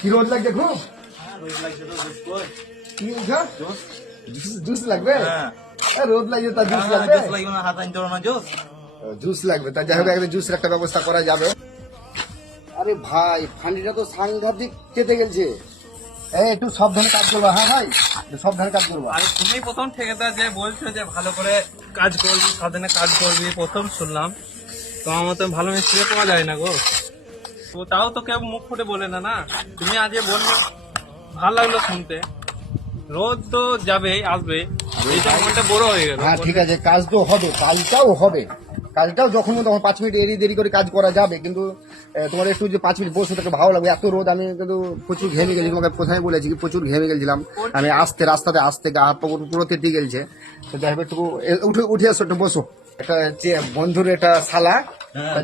কি রোদ লাগছে খুব? কি বলছো? জুস লাগবে? রোদ লাগছে তা জুস লাগবে? জুস লাগবে তা যাই হোক একটা জুসের একটা ব্যবস্থা করা যাবে। আরে ভাই ফান্ডিটা তো সাংঘাতিক চেতে গেছে। একটু সাবধানে কাজ করবা। হ্যাঁ ভাই একটু সাবধানে কাজ করবা। আরে তুমি প্রথম ঠিকাদার যে বলছো যে ভালো করে কাজ করবি, সাবধানে কাজ করবি, প্রথম শুনলাম। তোমার মতো ভালো মিস্ত্রি পাওয়া যায় না গো। তো তাও তো কেউ মুখ ফুটে বলে না না। তুমি আজকে বললে ভালো লাগলো শুনতে। রোদ তো যাবেই, আসবে, এইটা মনটা বড় হয়ে গেল। হ্যাঁ ঠিক আছে, কাজ তো হবে, কাজটাও হবে। কাজটাও যখন তখন 5 মিনিট দেরি করে কাজ করা যাবে, কিন্তু তোমার একটু যে 5 মিনিট বসে থেকে ভালো লাগবে। এত রোদ, আমি কিন্তু প্রচুর ঘেমে গেছি, তোমাকে প্রথমে বলেছি কি প্রচুর ঘেমে গেছিলাম। আমি রাস্তাতে আসতে গা হাত পা পুরো তেতে গেছে। তো যাই হোক একটু উঠে আসো, একটু বসো। একটা যে বন্ধুর একটা শালা,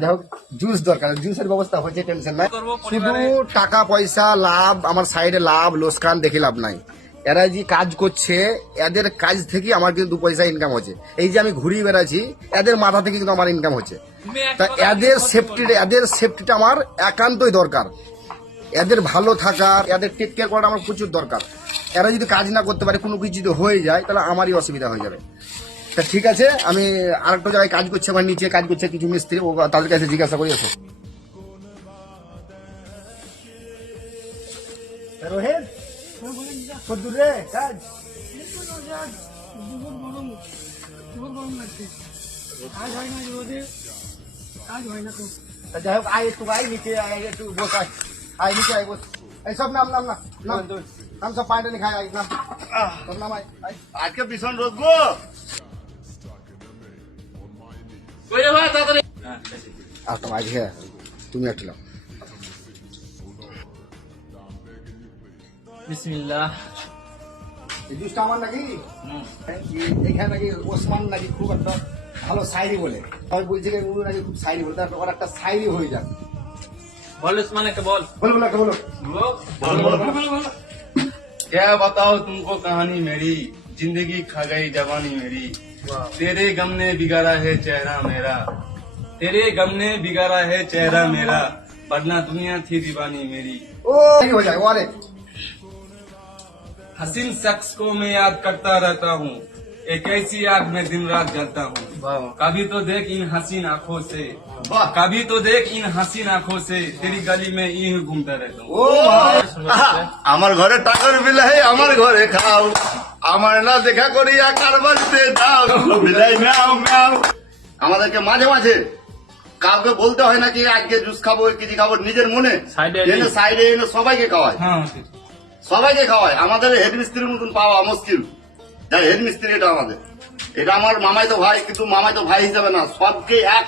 যাই হোক জুস দরকার, জুসের ব্যবস্থা হয়েছে, টেনশন নাই। শুধু টাকা পয়সা লাভ, আমার সাইডে লাভ লোকসান দেখে লাভ নাই। এরা যে কাজ করছে, এদের কাজ থেকে আমার কিন্তু 2 পয়সা ইনকাম হচ্ছে। এই যে আমি ঘুরিয়ে বেড়াচ্ছি, এদের মাথা থেকে কিন্তু আমার ইনকাম হচ্ছে। তা এদের সেফটিটা আমার একান্তই দরকার। এদের ভালো থাকার, এদের টেক কেয়ার করাটা আমার প্রচুর দরকার। এরা যদি কাজ না করতে পারে, কোনো কিছু যদি হয়ে যায়, তাহলে আমারই অসুবিধা হয়ে যাবে। তা ঠিক আছে, আমি আরেকটা জায়গায় কাজ করছি, আমার নিচে কাজ করছে কিছু মিস্ত্রি, ও তাদের কাছে জিজ্ঞাসা করে এসো। রোহিত কদ্দুর রে কাজ? যাই হোক আয় একটু, আয় নিচে আয় একটু বস, আয় নিচে আয় বস। এই সব নাম সব পায়টা নিয়ে খায়, আয় নাম সব নাম আয়। আজকে ভীষণ রোদ গো। আসতো আজ, হ্যাঁ তুমি একটা নাও। বিসমিল্লাহ। এই জুসটা আমার নাকি এখানে নাকি ওসমান নাকি খুব একটা ভালো শায়রি বলে, আমি বলছি যে উনি নাকি খুব শায়রি বলে, তারপর ওর একটা শায়রি হয়ে যাক। বল উসমান, একটা বল। বলো একটা বলো। क्या बताओ तुमको कहानी मेरी, जिंदगी खा गई जवानी मेरी। तेरे गम ने बिगाड़ा है चेहरा मेरा, तेरे गम ने बिगाड़ा है चेहरा मेरा, वरना दुनिया थी दीवानी मेरी। ও কি হয়ে যায় ওরে? हसीन शख्स को मैं याद करता रहता हूँ, एक ऐसी याद में दिन रात जलता हूँ। कभी तो देख इन हसीन आँखों से, कभी तो देख इन हसीन आँखों से, तेरी गली में यूं घूमता रहता हूँ। আমার ঘরে টাকার বিলাই, আমার ঘরে খাও, আমার না দেখা করিয়া কারবারতে দাও, বিলাই ম্যাও ম্যাও। আমাদেরকে মাঝে মাঝে কাউকে বলতে হয় নাকি আজকে জুস খাবো কিছু খাবো, নিজের মনে সাইডে এনে সবাইকে খাওয়ায়, সবাইকে খাওয়ায়। আমাদের হেড মিস্ত্রির মতন পাওয়া মুশকিল। যাই হেড মিস্ত্রি এটা আমাদের, এটা আমার মামাই তো ভাই, কিন্তু মামাই তো ভাই হিসাবে না, সবকে এক